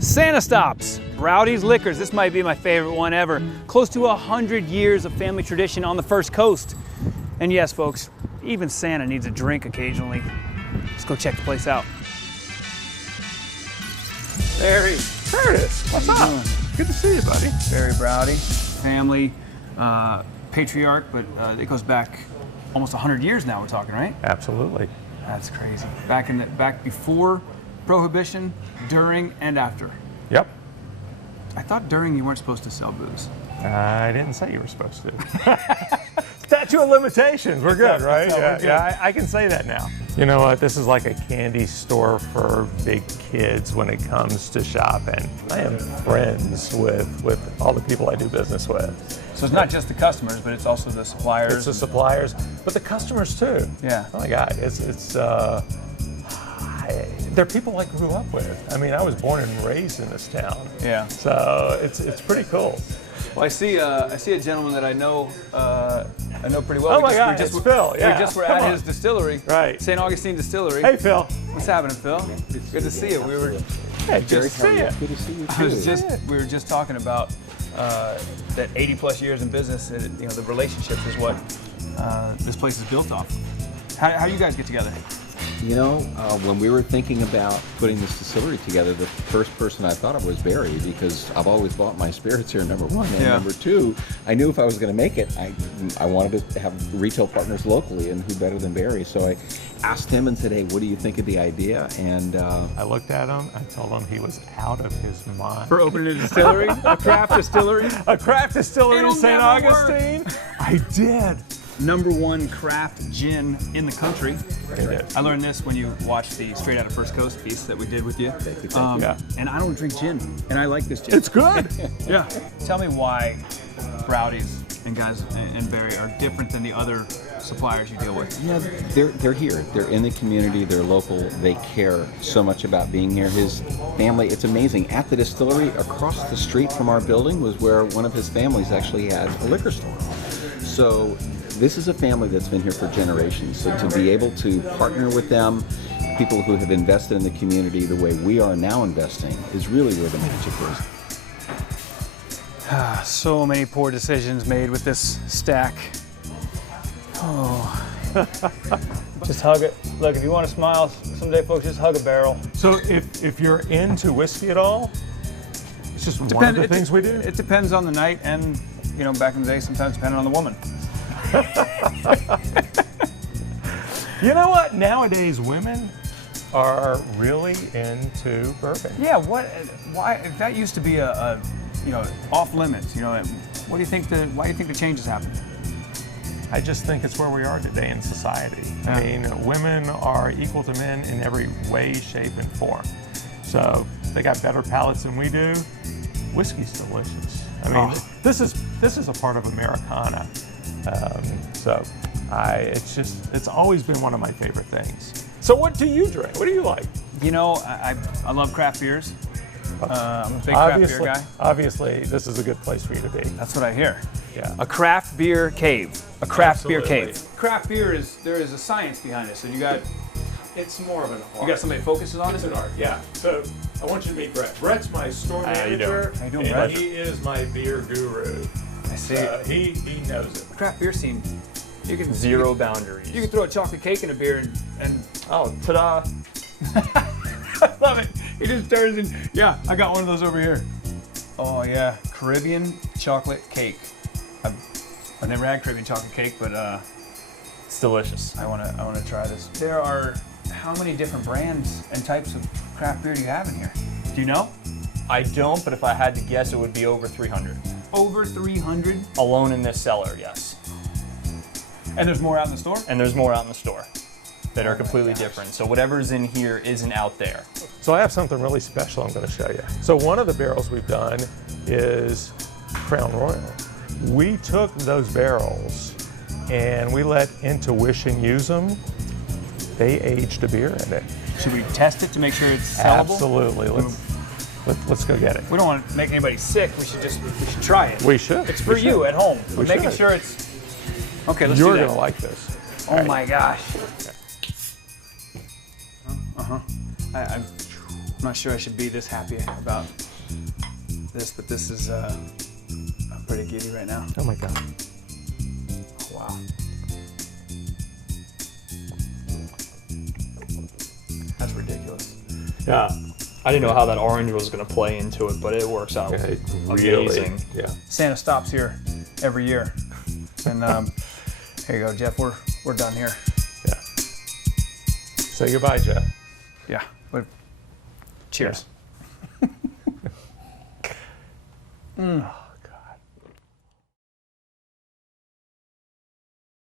Santa Stops, Broudys Liquors. This might be my favorite one ever. Close to 100 years of family tradition on the First Coast. And yes, folks, even Santa needs a drink occasionally. Let's go check the place out. Barry. Curtis, what's up? Good to see you, buddy. Barry Browdy, family, patriarch, but it goes back almost 100 years now, we're talking, right? Absolutely. That's crazy. Back before Prohibition, during, and after. Yep. I thought during you weren't supposed to sell booze. I didn't say you were supposed to. Statute of limitations. We're good, right? Yeah, I can say that now. You know what? This is like a candy store for big kids when it comes to shopping. I am friends with all the people I do business with. So it's not just the customers, but it's also the suppliers. It's the suppliers, but the customers too. Yeah. Oh my God, they're people I grew up with. I mean, I was born and raised in this town. Yeah. So it's pretty cool. Well, I see a gentleman that I know pretty well. Oh my God, it's Phil. Yeah. We just were at his distillery. Right. St. Augustine Distillery. Hey, Phil. What's happening, Phil? Good to see you. We were Hey, good to see you. Good to see you too. We were just talking about that 80 plus years in business. And, you know, the relationships is what this place is built off. How you guys get together? You know, when we were thinking about putting this distillery together, the first person I thought of was Barry, because I've always bought my spirits here, number one. And number two, I knew if I was going to make it, I wanted to have retail partners locally, and who better than Barry? So I asked him and said, hey, what do you think of the idea? And I looked at him, I told him he was out of his mind. For opening a distillery? A craft distillery? A craft distillery It'll in St. never Augustine? I did. #1 craft gin in the country. It is. I learned this when you watched the Straight Outta First Coast piece that we did with you. Yeah. And I don't drink gin, and I like this gin. It's good. Yeah. Tell me why Broudys and guys and Barry are different than the other suppliers you deal with. yeah, they're here. They're in the community. They're local. They care so much about being here. His family, it's amazing. At the distillery across the street from our building was where one of his families actually had a liquor store. So this is a family that's been here for generations. So to be able to partner with them, people who have invested in the community the way we are now investing, is really where the magic is. So many poor decisions made with this stack. Oh. Just hug it. Look, if you want to smile someday, folks, just hug a barrel. So if you're into whiskey at all, it's just one of the things we do. It depends on the night, and you know, back in the day, sometimes depending on the woman. You know what? Nowadays, women are really into bourbon. Yeah. Why? That used to be a you know, off limits. You know, what do you think? Why do you think the changes happened? I just think it's where we are today in society. Yeah. I mean, women are equal to men in every way, shape, and form. So they got better palates than we do. Whiskey's delicious. I mean, this is a part of Americana. It's always been one of my favorite things. So what do you drink? What do you like? You know, I love craft beers. I'm a big craft beer guy. Obviously, this is a good place for you to be. That's what I hear. Yeah. A craft beer cave. A craft beer Absolutely. cave. Craft beer there is a science behind it. So It's more of an art. you got somebody that focuses on It's it? an art, yeah. So I want you to meet Brett. Brett's my store How you manager. doing? How you doing, and Brett? he is my beer guru. I see. He knows it. Craft beer scene. You can Zero boundaries. You can throw a chocolate cake in a beer and Oh, ta-da. I love it. He just turns and yeah, I got one of those over here. Oh yeah, Caribbean chocolate cake. I've never had Caribbean chocolate cake, but It's delicious. I wanna try this. There are how many different brands and types of craft beer do you have in here? Do you know? I don't, but if I had to guess, it would be over 300. Over 300, Alone in this cellar, yes. and there's more out in the store. And there's more out in the store that are completely different. So whatever's in here isn't out there. So I have something really special I'm going to show you. So one of the barrels we've done is Crown Royal. We took those barrels and we let Intuition use them. They aged a beer in it. Should we test it to make sure it's sellable? Absolutely. Let's go get it. We don't want to make anybody sick. We should try it. We should. It's for We you should. at home. We Making should. sure it's okay. Let's You're do that. going to like this. Oh All right. my gosh. I'm not sure I should be this happy about this, but this is, I'm pretty giddy right now. Oh my God. Wow. That's ridiculous. Yeah. I didn't know how that orange was going to play into it, but it works out Yeah, amazing. Yeah. Santa stops here every year. And here you go, Jeff, we're done here. Yeah. Say goodbye, Jeff. Yeah. Cheers. Yeah.